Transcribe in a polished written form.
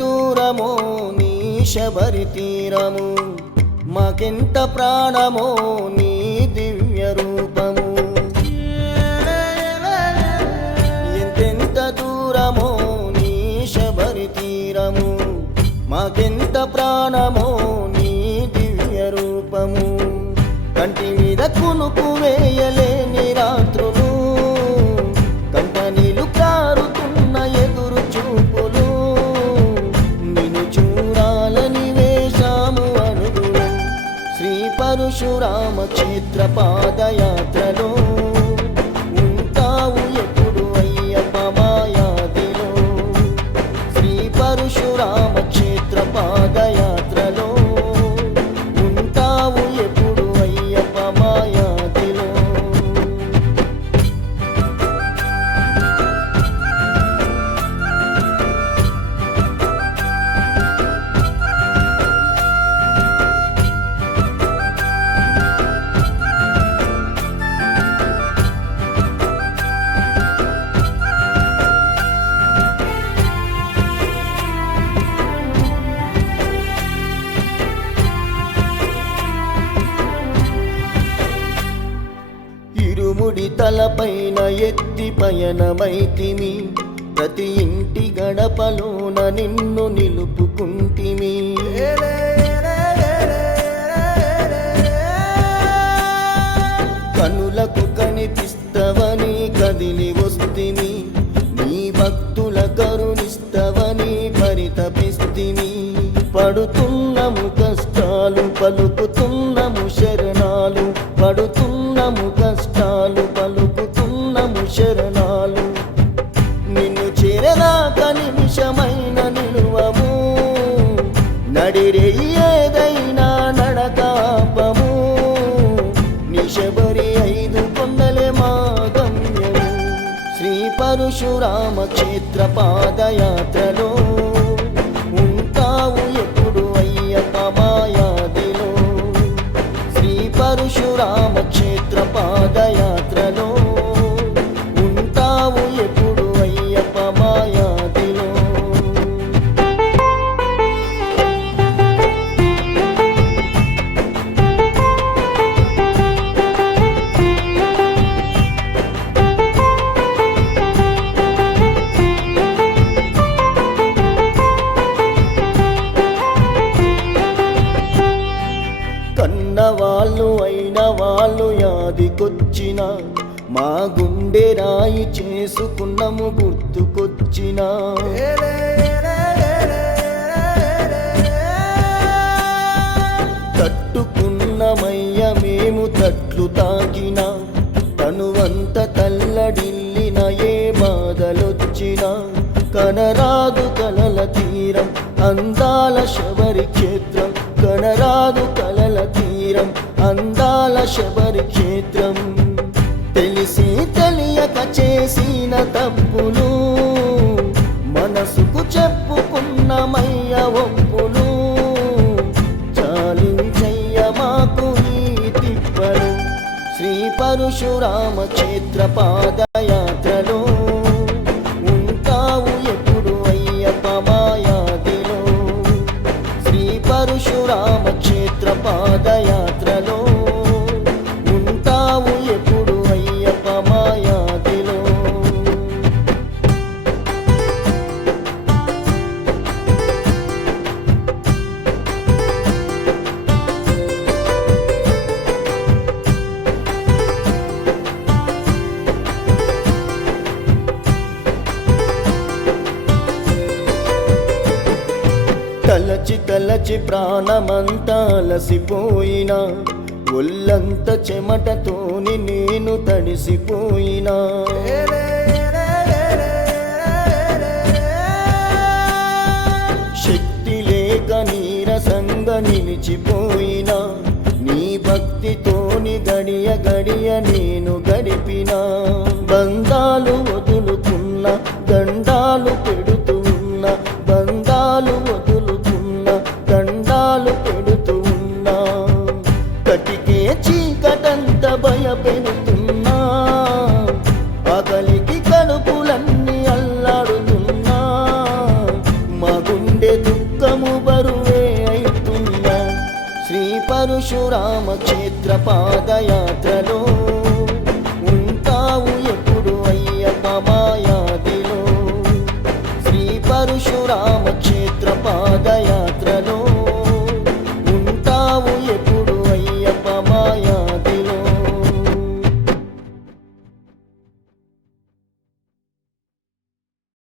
దూరమో నీ శబరి తీరము, మాకెంత ప్రాణమో నీ దివ్య రూపము. ఎంతెంత దూరమో నీ శబరి తీరము, మాకెంత ప్రాణమో నీ దివ్య రూపము. కంటి మీద కునుకు వేయలేని రాత్రులు, కంట నీళ్ళు కారుతున్న ఎదురు చూపులు, నిన్ను చూడాలని వేశాము అడుగులు. శ్రీ పరశురామ క్షేత్ర పాదయాత్రలో ఉంటావు ఎప్పుడు అయ్యప్ప మాయాదిలో. శ్రీ పరశురామ క్షేత్ర పాదయాత్రలో ఉంటావు ఎప్పుడు అయ్యప్ప మాయాదిలో. ఇరుముడి తలపైన ఎత్తి పయనమైతిమి, ప్రతి ఇంటి గడపలోన నిన్ను నిలుపుకుంటిమి. కనులకు కనిపిస్తవని కదిలి వస్తిమి, నీ భక్తుల కరుణిస్తవని పరితపిస్తిమి. పడుతున్నము కష్టాలు పలుకుతున్నము శరణాలు, పడుతున్నము కష్టాలు పలుకుతున్నము శరణాలు. నిన్ను చేరదాక నిమిషమైన నిలువము, నడిరేయి ఏదైనా నడకాపము. నీ శబరి 5 కొండలే మా గమ్యము. శ్రీ పరశురామ క్షేత్ర పాదయాత్రలో ఉంటావు ఎప్పుడు అయ్యప్ప మాయాదిలో. శ్రీ పరశురామ క్షేత్ర పాదయాత్రలో ఉంటావు ఎప్పుడు అయ్యప్ప మాయాదిలో. కన్నవాళ్ళు అయిన వాళ్ళు యాదికొచ్చిన, మా గుండె రాయి చేసుకున్నము గుర్తుకొచ్చిన. తట్టుకున్నమయ్య మేము తట్లు తాకిన, తనువంత తల్లడిల్లిన ఏ బాధలొచ్చిన. కనరాదు కలల తీరం అందాల శబరి క్షేత్రం, కనరాదు కలల తీరం అందాల శబరి క్షేత్రం. తెలిసి తెలియక చేసిన తప్పులు, మనసుకు చెప్పుకున్నమయ్య ఒప్పులు. చాలించయ్య మాకు ఈ తిప్పలు. శ్రీ పరశురామ క్షేత్ర పాదయాత్రలో ఉంటావు ఎప్పుడు అయ్యప్ప మాయాదిలో. శ్రీ పరశురామ క్షేత్ర పాదయాత్రలో ఉంటావు ఎప్పుడు అయ్యప్ప మాయాదిలో. తలచి తలచి ప్రాణమంతా అలసిపోయినా, ఒళ్ళంత చెమటతోని నేను తడిసిపోయినా. శక్తి లేక నీరసంగా నిలిచిపోయినా, నీ భక్తితోని గడియ గడియ నేను గడిపినా. బంధాలు వదులుకున్న దండాలు పెడుతూ ఉన్న, బంధాలు వదులుకున్న దండాలు పెడుతూ ఉన్నా. కటికే చీకటంత భయపెడుతున్నా, ఆకలికి కడుపులన్నీ అల్లాడుతున్నా. మా గుండె పరశురామ క్షేత్ర పాదయాత్రలో ఉంటావు ఎప్పుడు అయ్యప్ప మాయాదిలో. శ్రీ పరశురామ క్షేత్ర పాదయాత్ర